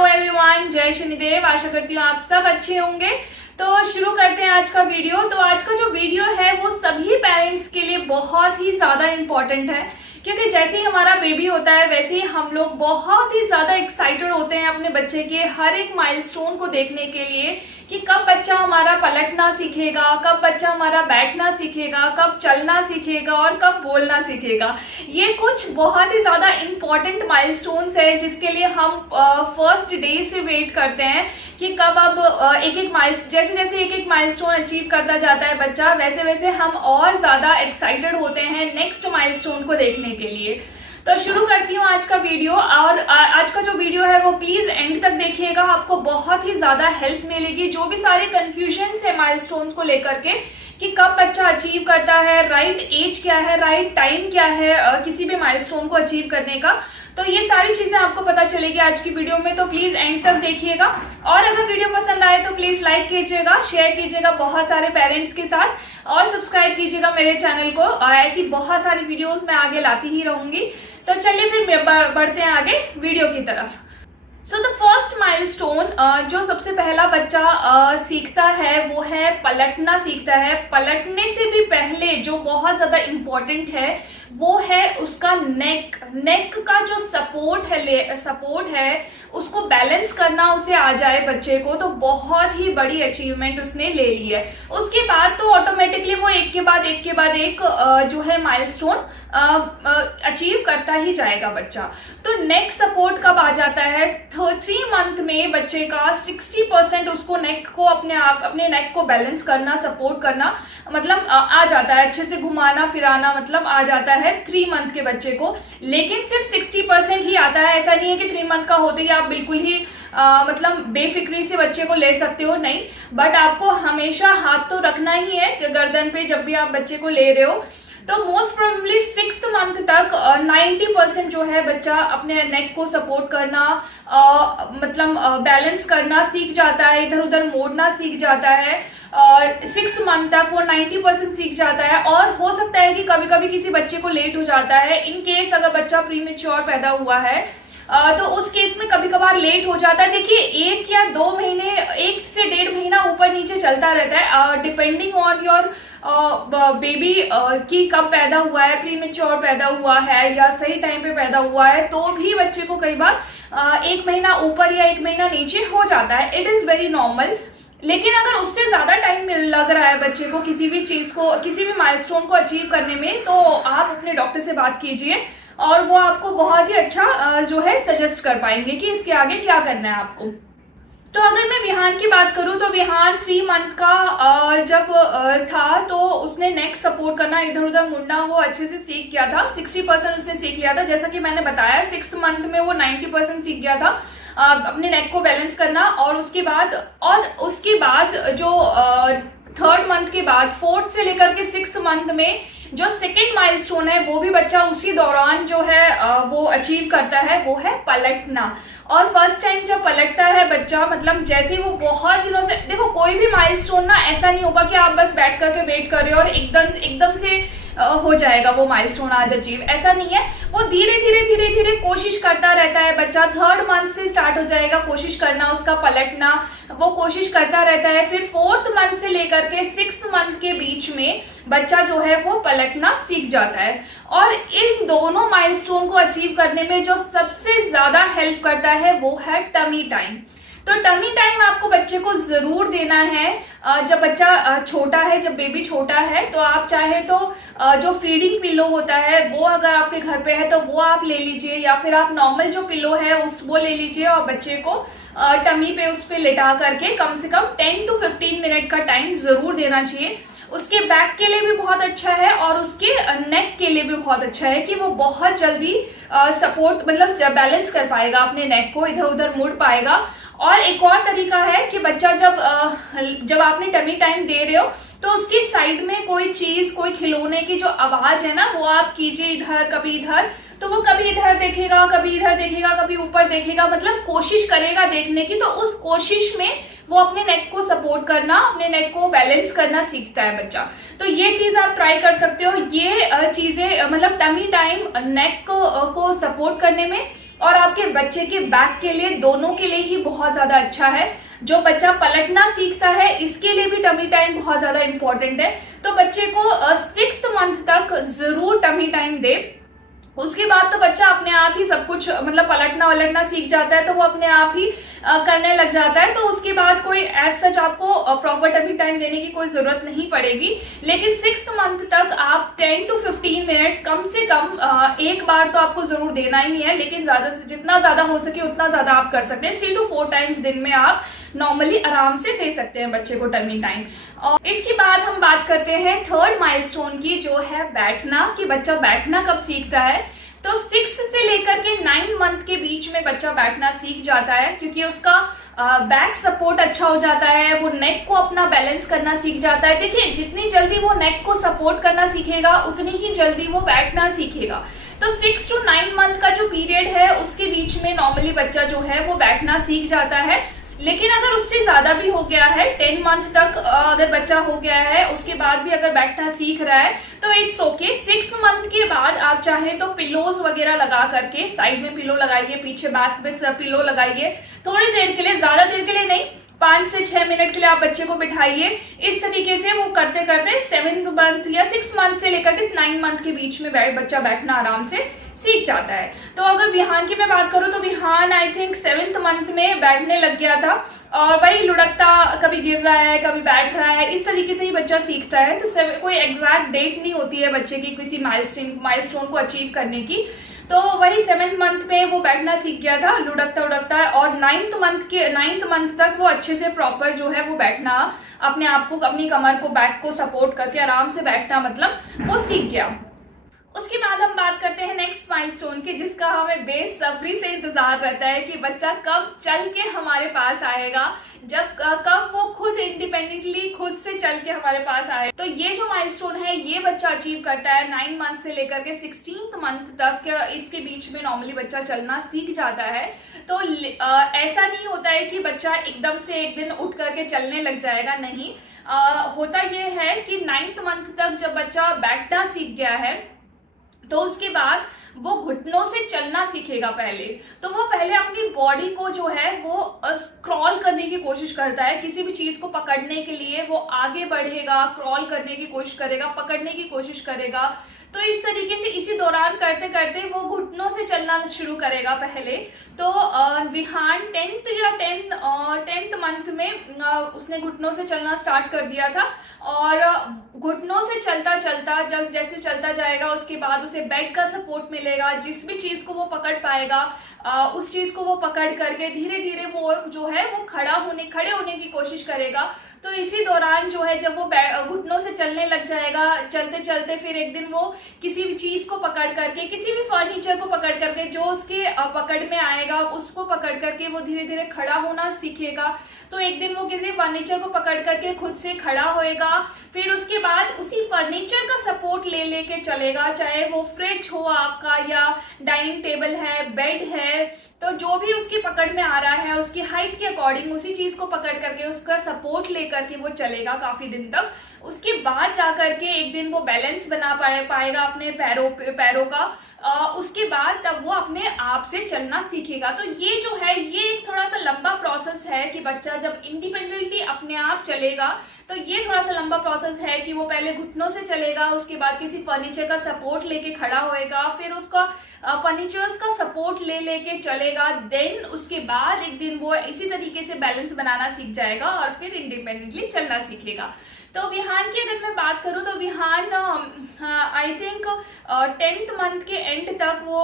Hello everyone, जय शनिदेव। आशा करती हूँ आप सब अच्छे होंगे। तो शुरू करते हैं आज का वीडियो। तो आज का जो वीडियो है वो सभी पेरेंट्स के लिए बहुत ही ज्यादा इम्पोर्टेंट है, क्योंकि जैसे ही हमारा बेबी होता है वैसे ही हम लोग बहुत ही ज्यादा एक्साइटेड होते हैं अपने बच्चे के हर एक माइलस्टोन को देखने के लिए कि कब बच्चा हमारा पलटना सीखेगा, कब बच्चा हमारा बैठना सीखेगा, कब चलना सीखेगा और कब बोलना सीखेगा। ये कुछ बहुत ही ज्यादा इम्पोर्टेंट माइलस्टोन्स है जिसके लिए हम फर्स्ट डे से वेट करते हैं कि कब अब एक एक जैसे जैसे एक एक माइलस्टोन अचीव करता जाता है बच्चा, वैसे वैसे हम और ज्यादा एक्साइटेड होते हैं नेक्स्ट माइलस्टोन को देखने के लिए। तो शुरू करती हूँ आज का वीडियो। और आज का जो वीडियो है वो प्लीज एंड तक देखिएगा, आपको बहुत ही ज्यादा हेल्प मिलेगी। जो भी सारे कंफ्यूजन्स है माइलस्टोन्स को लेकर के कि कब बच्चा अचीव करता है, राइट एज क्या है, राइट टाइम क्या है किसी भी माइलस्टोन को अचीव करने का, तो ये सारी चीजें आपको पता चलेगी आज की वीडियो में। तो प्लीज एंड तक देखिएगा और अगर वीडियो पसंद आए तो प्लीज लाइक कीजिएगा, शेयर कीजिएगा बहुत सारे पेरेंट्स के साथ और सब्सक्राइब कीजिएगा मेरे चैनल को। ऐसी बहुत सारी वीडियोस मैं आगे लाती ही रहूंगी। तो चलिए फिर बढ़ते हैं आगे वीडियो की तरफ। सो द फर्स्ट माइलस्टोन जो सबसे पहला बच्चा सीखता है वो है पलटना सीखता है। पलटने से भी पहले जो बहुत ज्यादा इम्पोर्टेंट है वो है उसका नेक का जो सपोर्ट है उसको बैलेंस करना उसे आ जाए बच्चे को, तो बहुत ही बड़ी अचीवमेंट उसने ले ली है। उसके बाद तो ऑटोमेटिकली वो एक के बाद एक जो है माइलस्टोन अचीव करता ही जाएगा बच्चा। तो नेक सपोर्ट कब आ जाता है? 3 मंथ में बच्चे का 60% उसको नेक को अपने नेक को बैलेंस करना, सपोर्ट करना मतलब आ जाता है, अच्छे से घुमाना फिराना मतलब आ जाता है 3 मंथ के बच्चे को। लेकिन सिर्फ 60% ही आता है, ऐसा नहीं है कि 3 मंथ का होते ही आप बिल्कुल ही मतलब बेफिक्री से बच्चे को ले सकते हो, नहीं। बट आपको हमेशा हाथ तो रखना ही है गर्दन पे जब भी आप बच्चे को ले रहे हो। तो मोस्ट प्रोबेबली 6th मंथ तक 90% जो है बच्चा अपने नेक को सपोर्ट करना मतलब बैलेंस करना सीख जाता है, इधर उधर मोड़ना सीख जाता है। और 6 मंथ तक वो 90% सीख जाता है। और हो सकता है कि कभी कभी किसी बच्चे को लेट हो जाता है, इन केस अगर बच्चा प्रीमेच्योर पैदा हुआ है तो उस केस में कभी कभार लेट हो जाता है। देखिए 1 या 2 महीने, 1 से 1.5 महीना ऊपर नीचे चलता रहता है डिपेंडिंग ऑन योर बेबी की कब पैदा हुआ है, प्रीमेच्योर पैदा हुआ है या सही टाइम पे पैदा हुआ है, तो भी बच्चे को कई बार 1 महीना ऊपर या 1 महीना नीचे हो जाता है। It is very normal. लेकिन अगर उससे ज्यादा टाइम लग रहा है बच्चे को किसी भी चीज को, किसी भी माइलस्टोन को अचीव करने में, तो आप अपने डॉक्टर से बात कीजिए और वो आपको बहुत ही अच्छा जो है सजेस्ट कर पाएंगे कि इसके आगे क्या करना है आपको। तो अगर मैं विहान की बात करूं तो विहान 3 मंथ का जब था तो उसने नेक सपोर्ट करना, इधर उधर मुड़ना वो अच्छे से सीख गया था। 60% उसने सीख लिया था, जैसा कि मैंने बताया। 6th मंथ में वो 90% सीख गया था अपने नेक को बैलेंस करना। और उसके बाद जो 3rd मंथ के बाद 4th से लेकर के 6th मंथ में जो 2nd माइलस्टोन है वो भी बच्चा उसी दौरान जो है वो अचीव करता है, वो है पलटना। और फर्स्ट टाइम जब पलटता है बच्चा, मतलब जैसे वो बहुत दिनों से, देखो कोई भी माइलस्टोन ना ऐसा नहीं होगा कि आप बस बैठ करके वेट कर रहे हो और एकदम से हो जाएगा वो माइलस्टोन आज अचीव, ऐसा नहीं है। वो धीरे धीरे कोशिश करता रहता है बच्चा। 3rd मंथ से स्टार्ट हो जाएगा कोशिश करना उसका पलटना, वो कोशिश करता रहता है। फिर 4th मंथ से लेकर के 6th मंथ के बीच में बच्चा जो है वो पलटना सीख जाता है। और इन दोनों माइलस्टोन को अचीव करने में जो सबसे ज्यादा हेल्प करता है वो है टमी टाइम। तो टमी टाइम आपको बच्चे को जरूर देना है जब बच्चा छोटा है, जब बेबी छोटा है। तो आप चाहे तो जो फीडिंग पिलो होता है वो अगर आपके घर पे है तो वो आप ले लीजिए, या फिर आप नॉर्मल जो पिलो है वो ले लीजिए और बच्चे को टमी पे उस पे लेटा करके कम से कम 10 to 15 मिनट का टाइम जरूर देना चाहिए। उसके बैक के लिए भी बहुत अच्छा है और उसके नेक के लिए भी बहुत अच्छा है कि वो बहुत जल्दी सपोर्ट मतलब बैलेंस कर पाएगा अपने नेक को, इधर उधर मुड़ पाएगा। और एक और तरीका है कि बच्चा जब आपने टमी टाइम दे रहे हो तो उसकी साइड में कोई चीज, कोई खिलौने की जो आवाज है ना वो आप कीजिए इधर कभी इधर, तो वो कभी इधर देखेगा, कभी इधर देखेगा, कभी ऊपर देखेगा, मतलब कोशिश करेगा देखने की। तो उस कोशिश में वो अपने नेक को सपोर्ट करना, अपने नेक को बैलेंस करना सीखता है बच्चा। तो ये चीज आप ट्राई कर सकते हो। ये चीजें मतलब टमी टाइम नेक को सपोर्ट करने में और आपके बच्चे के बैक के लिए, दोनों के लिए ही बहुत ज्यादा अच्छा है। जो बच्चा पलटना सीखता है इसके लिए भी टमी टाइम बहुत ज्यादा इंपॉर्टेंट है। तो बच्चे को 6th मंथ तक जरूर टमी टाइम दे। उसके बाद तो बच्चा अपने आप ही सब कुछ मतलब पलटना वलटना सीख जाता है, तो वो अपने आप ही करने लग जाता है। तो उसके बाद कोई एज सच आपको प्रॉपर टमी टाइम देने की कोई जरूरत नहीं पड़ेगी। लेकिन 6th मंथ तक आप 10 to 15 मिनट्स कम से कम एक बार तो आपको जरूर देना ही है। लेकिन ज्यादा से जितना ज्यादा हो सके उतना ज्यादा आप कर सकते हैं। 3 to 4 टाइम्स दिन में आप नॉर्मली आराम से दे सकते हैं बच्चे को टमी टाइम। और इसके बाद हम बात करते हैं 3rd माइलस्टोन की, जो है बैठना, कि बच्चा बैठना कब सीखता है। तो 6 से लेकर के 9 मंथ के बीच में बच्चा बैठना सीख जाता है, क्योंकि उसका बैक सपोर्ट अच्छा हो जाता है, वो नेक को अपना बैलेंस करना सीख जाता है। देखिए जितनी जल्दी वो नेक को सपोर्ट करना सीखेगा उतनी ही जल्दी वो बैठना सीखेगा। तो 6 to 9 मंथ का जो पीरियड है उसके बीच में नॉर्मली बच्चा जो है वो बैठना सीख जाता है। लेकिन अगर उससे ज्यादा भी हो गया है, 10 मंथ तक अगर बच्चा हो गया है, उसके बाद भी अगर बैठना सीख रहा है तो इट्स ओके। 6 मंथ के बाद आप चाहे तो पिलोज वगैरह लगा करके, साइड में पिलो लगाइए, पीछे बैक पे पिलो लगाइए, थोड़ी देर के लिए, ज्यादा देर के लिए नहीं, 5 से 6 मिनट के लिए आप बच्चे को बिठाइए। इस तरीके से वो करते करते 7th मंथ या 6 मंथ से लेकर के 9 मंथ के बीच में बच्चा बैठना आराम से सीख जाता है। तो अगर विहान की मैं बात करूं तो Vihaan I think 7th month में बैठने लग गया था, और वही लुढ़कता, कभी गिर रहा है, कभी बैठ रहा है, इस तरीके से ही बच्चा सीखता है। तो कोई एग्जैक्ट डेट नहीं होती है बच्चे की किसी माइलस्टोन को अचीव करने की। तो वही 7th मंथ में वो बैठना सीख गया था, लुढ़कता उड़कता, और 9th मंथ तक वो अच्छे से प्रॉपर जो है वो बैठना, अपने आप को, अपनी कमर को, बैक को सपोर्ट करके आराम से बैठना मतलब वो सीख गया। उसके बाद हम बात करते हैं नेक्स्ट माइलस्टोन की, जिसका हमें बेसब्री से इंतजार रहता है कि बच्चा कब चल के हमारे पास आएगा, जब कब वो खुद इंडिपेंडेंटली खुद से चल के हमारे पास आए। तो ये जो माइलस्टोन है ये बच्चा अचीव करता है 9 मंथ से लेकर के 16th मंथ तक। इसके बीच में नॉर्मली बच्चा चलना सीख जाता है। तो ऐसा नहीं होता है कि बच्चा एकदम से एक दिन उठ करके चलने लग जाएगा, नहीं। होता ये है कि 9th मंथ तक जब बच्चा बैठना सीख गया है तो उसके बाद वो घुटनों से चलना सीखेगा पहले। तो वो पहले अपनी बॉडी को जो है वो क्रॉल करने की कोशिश करता है, किसी भी चीज को पकड़ने के लिए वो आगे बढ़ेगा, क्रॉल करने की कोशिश करेगा, पकड़ने की कोशिश करेगा। तो इस तरीके से इसी दौरान करते करते वो घुटनों से चलना शुरू करेगा पहले। तो विहान 10th मंथ में उसने घुटनों से चलना स्टार्ट कर दिया था, और घुटनों से चलता चलता जब जैसे चलता जाएगा उसके बाद उसे बेड का सपोर्ट मिलेगा। जिस भी चीज को वो पकड़ पाएगा उस चीज को वो पकड़ करके धीरे धीरे वो जो है वो खड़े होने की कोशिश करेगा। तो इसी दौरान जो है जब वो घुटनों से चलने लग जाएगा, चलते चलते फिर एक दिन वो किसी भी चीज को पकड़ करके, किसी भी फर्नीचर को पकड़ करके जो उसके पकड़ में आएगा उसको पकड़ करके वो धीरे धीरे खड़ा होना सीखेगा। तो एक दिन वो किसी फर्नीचर को पकड़ करके खुद से खड़ा होएगा। फिर उसके बाद उसी फर्नीचर का सपोर्ट ले लेके चलेगा, चाहे वो फ्रिज हो आपका या डाइनिंग टेबल है, बेड है, तो जो भी उसकी पकड़ में आ रहा है उसकी हाइट के अकॉर्डिंग उसी चीज को पकड़ करके उसका सपोर्ट लेकर के वो चलेगा काफी दिन तक। उसके बाद जाकर के एक दिन वो बैलेंस बना पाएगा अपने पैरों का। उसके बाद तब वो अपने आप से चलना सीखेगा। तो ये जो है ये एक थोड़ा सा लंबा प्रोसेस है कि बच्चा जब इंडिपेंडेंटली अपने आप चलेगा तो ये थोड़ा सा लंबा प्रोसेस है कि वो पहले घुटनों से चलेगा, उसके बाद किसी फर्नीचर का सपोर्ट लेके खड़ा होएगा, फिर उसका फर्नीचर्स का सपोर्ट लेके चलेगा, देन उसके बाद एक दिन वो इसी तरीके से बैलेंस बनाना सीख जाएगा और फिर इंडिपेंडेंटली चलना सीखेगा। तो विहान की अगर मैं बात करूं तो Vihaan I think 10th month के एंड तक वो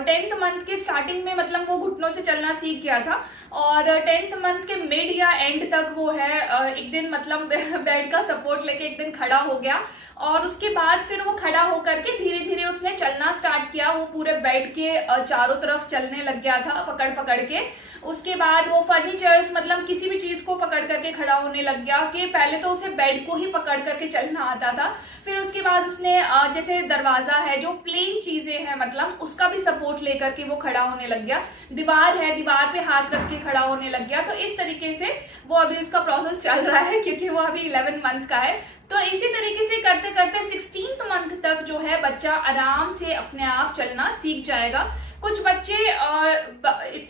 10th मंथ के स्टार्टिंग में मतलब वो घुटनों से चलना सीख गया था, और 10th मंथ के मिड या एंड तक वो है एक दिन मतलब बेड का सपोर्ट लेके एक दिन खड़ा हो गया, और उसके बाद फिर वो खड़ा होकर के धीरे धीरे उसने चलना स्टार्ट किया। वो पूरे बेड के चारों तरफ चलने लग गया था पकड़ पकड़ के। उसके बाद वो फर्नीचर्स मतलब किसी भी चीज को पकड़ करके खड़ा होने लग गया कि पहले तो उसे बेड बेड को ही पकड़ करके चलना आता था। फिर उसके बाद उसने जैसे दरवाजा है, जो प्लेन चीजें हैं मतलब उसका भी सपोर्ट लेकर के वो खड़ा होने लग गया। दीवार है, दीवार पे हाथ रख के खड़ा होने लग गया। तो इस तरीके से वो अभी उसका प्रोसेस चल रहा है, क्योंकि वो अभी 11 मंथ का है। तो इसी तरीके से करते करते 16th मंथ तक जो है बच्चा आराम से अपने आप चलना सीख जाएगा। कुछ बच्चे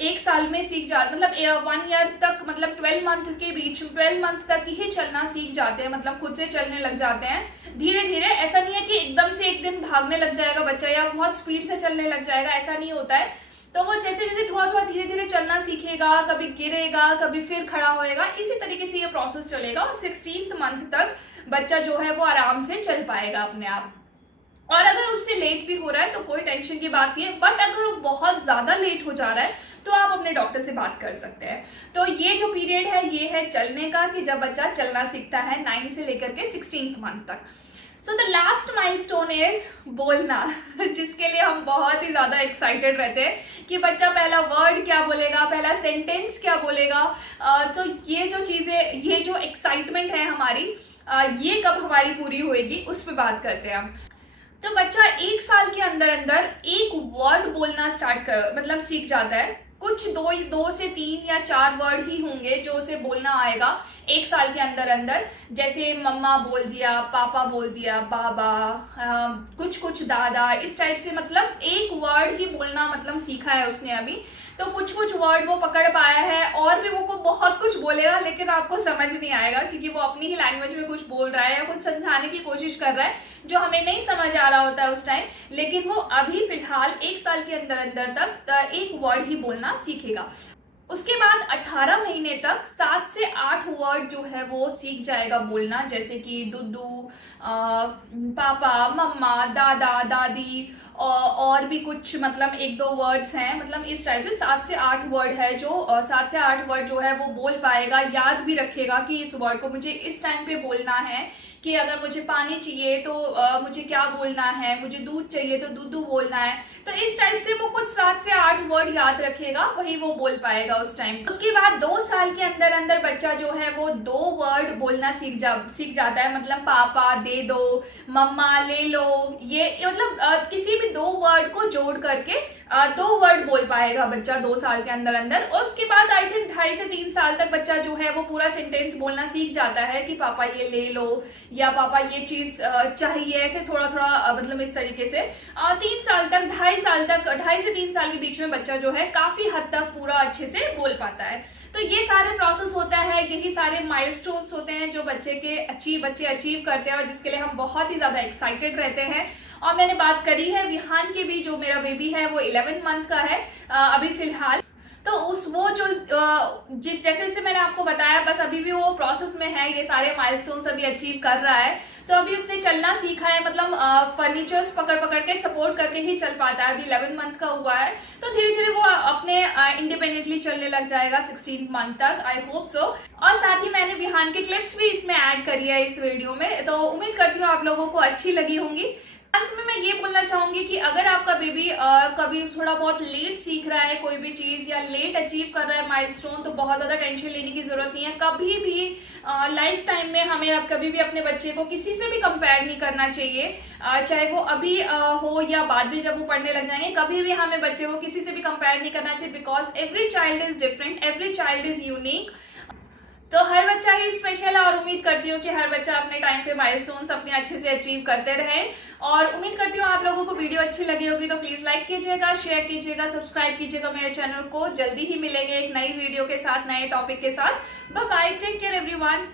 1 साल में सीख जाते, मतलब 1 ईयर तक, मतलब 12 मंथ के बीच 12 मंथ तक ही चलना सीख जाते हैं, मतलब खुद से चलने लग जाते हैं धीरे धीरे। ऐसा नहीं है कि एकदम से एक दिन भागने लग जाएगा बच्चा या बहुत स्पीड से चलने लग जाएगा, ऐसा नहीं होता है। तो वो जैसे जैसे थोड़ा थोड़ा धीरे धीरे चलना सीखेगा, कभी गिरेगा, कभी फिर खड़ा होएगा, इसी तरीके से ये प्रोसेस चलेगा और 16th मंथ तक बच्चा जो है वो आराम से चल पाएगा अपने आप। और अगर उससे लेट भी हो रहा है तो कोई टेंशन की बात नहीं है, बट अगर वो बहुत ज्यादा लेट हो जा रहा है तो आप अपने डॉक्टर से बात कर सकते हैं। तो ये जो पीरियड है ये है चलने का, कि जब बच्चा चलना सीखता है 9 से लेकर के 16th मंथ तक। So the last milestone is बोलना, जिसके लिए हम बहुत ही ज्यादा एक्साइटेड रहते हैं कि बच्चा पहला वर्ड क्या बोलेगा, पहला सेंटेंस क्या बोलेगा। तो ये जो चीजें, ये जो एक्साइटमेंट है हमारी, ये कब हमारी पूरी होएगी उस पर बात करते हैं हम। तो बच्चा 1 साल के अंदर अंदर एक वर्ड बोलना मतलब सीख जाता है। कुछ दो से 3 या 4 वर्ड ही होंगे जो उसे बोलना आएगा 1 साल के अंदर अंदर। जैसे मम्मा बोल दिया, पापा बोल दिया, बाबा, कुछ दादा, इस टाइप से मतलब एक वर्ड ही बोलना मतलब सीखा है उसने अभी। तो कुछ वर्ड वो पकड़ पाया है, और भी वो बहुत कुछ बोलेगा लेकिन आपको समझ नहीं आएगा, क्योंकि वो अपनी ही लैंग्वेज में कुछ बोल रहा है या कुछ समझाने की कोशिश कर रहा है जो हमें नहीं समझ आ रहा होता है उस टाइम। लेकिन वो अभी फिलहाल 1 साल के अंदर अंदर तक एक वर्ड ही बोलना सीखेगा। उसके बाद 18 महीने तक 7 से 8 वर्ड जो है वो सीख जाएगा बोलना, जैसे कि दुद्दू, पापा, मम्मा, दादा, दादी, और भी कुछ मतलब 1-2 वर्ड्स हैं, मतलब इस टाइप से 7 से 8 वर्ड है जो 7 से 8 वर्ड जो है वो बोल पाएगा। याद भी रखेगा कि इस वर्ड को मुझे इस टाइम पे बोलना है, कि अगर मुझे पानी चाहिए तो मुझे क्या बोलना है, मुझे दूध चाहिए तो दूधू बोलना है। तो इस टाइप से वो कुछ 7 से 8 वर्ड याद रखेगा, वही वो बोल पाएगा उस टाइम। उसके बाद 2 साल के अंदर अंदर बच्चा जो है वो 2 वर्ड बोलना सीख जाता है, मतलब पापा, दे दो, मम्मा, ले लो, ये मतलब किसी भी 2 वर्ड को जोड़ करके 2 वर्ड बोल पाएगा बच्चा 2 साल के अंदर अंदर। और उसके बाद आई थिंक 2.5 से 3 साल तक बच्चा जो है वो पूरा सेंटेंस बोलना सीख जाता है, कि पापा ये ले लो, या पापा ये चीज चाहिए, ऐसे थोड़ा थोड़ा मतलब इस तरीके से 3 साल तक, 2.5 से 3 साल के बीच में बच्चा जो है काफी हद तक पूरा अच्छे से बोल पाता है। तो ये सारे प्रोसेस होता है, यही सारे माइलस्टोन्स होते हैं जो बच्चे अचीव करते हैं और जिसके लिए हम बहुत ही ज्यादा एक्साइटेड रहते हैं। और मैंने बात करी है विहान की भी, जो मेरा बेबी है वो 11 मंथ का है अभी फिलहाल। तो वो जो जैसे मैंने आपको बताया, बस अभी भी वो प्रोसेस में है, ये सारे माइलस्टोन्स अभी अचीव कर रहा है। तो अभी उसने चलना सीखा है, मतलब फर्नीचर्स पकड़ के सपोर्ट करके ही चल पाता है, अभी 11 मंथ का हुआ है। तो धीरे धीरे वो अपने इंडिपेंडेंटली चलने लग जाएगा 16 मंथ तक, आई होप सो। और साथ ही मैंने विहान की क्लिप्स भी इसमें ऐड करी है इस वीडियो में, तो उम्मीद करती हूँ आप लोगों को अच्छी लगी होंगी। अंत में मैं ये बोलना चाहूंगी कि अगर आपका बेबी कभी थोड़ा बहुत लेट सीख रहा है कोई भी चीज, या लेट अचीव कर रहा है माइलस्टोन, तो बहुत ज्यादा टेंशन लेने की जरूरत नहीं है। कभी भी लाइफ टाइम में हमें कभी भी अपने बच्चे को किसी से भी कंपेयर नहीं करना चाहिए, चाहे वो अभी हो या बाद में जब वो पढ़ने लग जाएंगे। कभी भी हमें बच्चे को किसी से भी कंपेयर नहीं करना चाहिए, because every child is different, every child is unique. तो हर बच्चा ही स्पेशल है, और उम्मीद करती हूँ कि हर बच्चा अपने टाइम पे माइलस्टोन्स अपने अच्छे से अचीव करते रहे। और उम्मीद करती हूँ आप लोगों को वीडियो अच्छी लगी होगी, तो प्लीज लाइक कीजिएगा, शेयर कीजिएगा, सब्सक्राइब कीजिएगा मेरे चैनल को। जल्दी ही मिलेंगे एक नई वीडियो के साथ, नए टॉपिक के साथ। Bye bye, take care everyone.